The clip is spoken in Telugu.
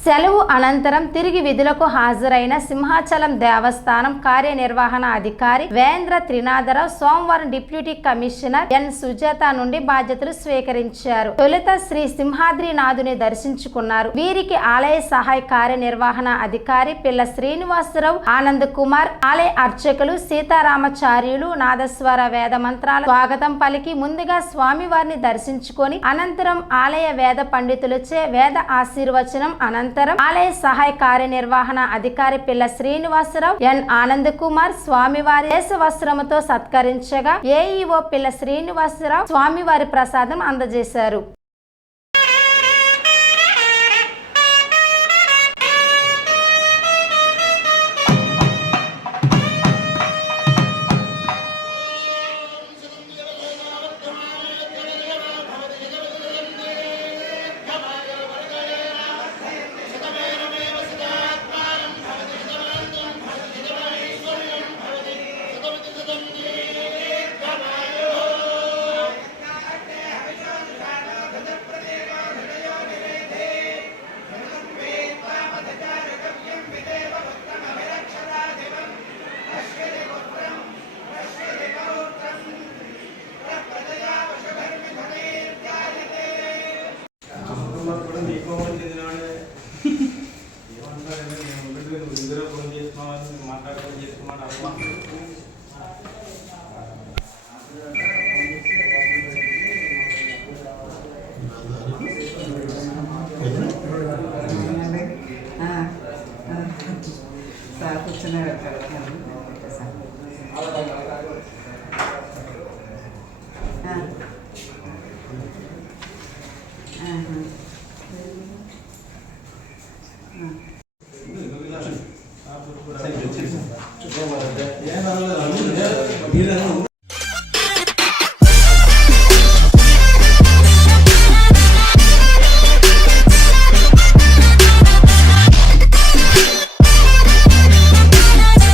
సెలవు అనంతరం తిరిగి విధులకు హాజరైన సింహాచలం దేవస్థానం కార్యనిర్వహణ అధికారి వేంద్ర త్రినాథరావు సోమవారం డిప్యూటీ కమిషనర్ ఎన్. సుజాత నుండి బాధ్యతలు స్వీకరించారు. తొలుత శ్రీ సింహాద్రినాథుని దర్శించుకున్నారు. వీరికి ఆలయ సహాయ కార్యనిర్వహణ అధికారి పిల్ల శ్రీనివాసరావు ఆనంద్ కుమార్ ఆలయ అర్చకులు సీతారామచార్యులు నాదస్వర వేద మంత్రాల స్వాగతం పలికి ముందుగా స్వామివారిని దర్శించుకొని అనంతరం ఆలయ వేద పండితులచే వేద ఆశీర్వచనం అనంతరం అనంతరం ఆలయ సహాయ కార్యనిర్వహణ అధికారి పిల్ల శ్రీనివాసరావు ఎన్ ఆనంద్ కుమార్ స్వామివారి వస్త్రముతో సత్కరించగా ఏఈఓ పిల్ల శ్రీనివాసరావు స్వామివారి ప్రసాదం అందజేశారు. ఏమంటారంటే నేను ముందు నువ్వు ఇందులో ఫోన్ చేస్తున్నావు మాట్లాడుకొని చేసుకున్నాడు అర్థం సార్ కూర్చున్నారు అక్కడ సార్ ఏం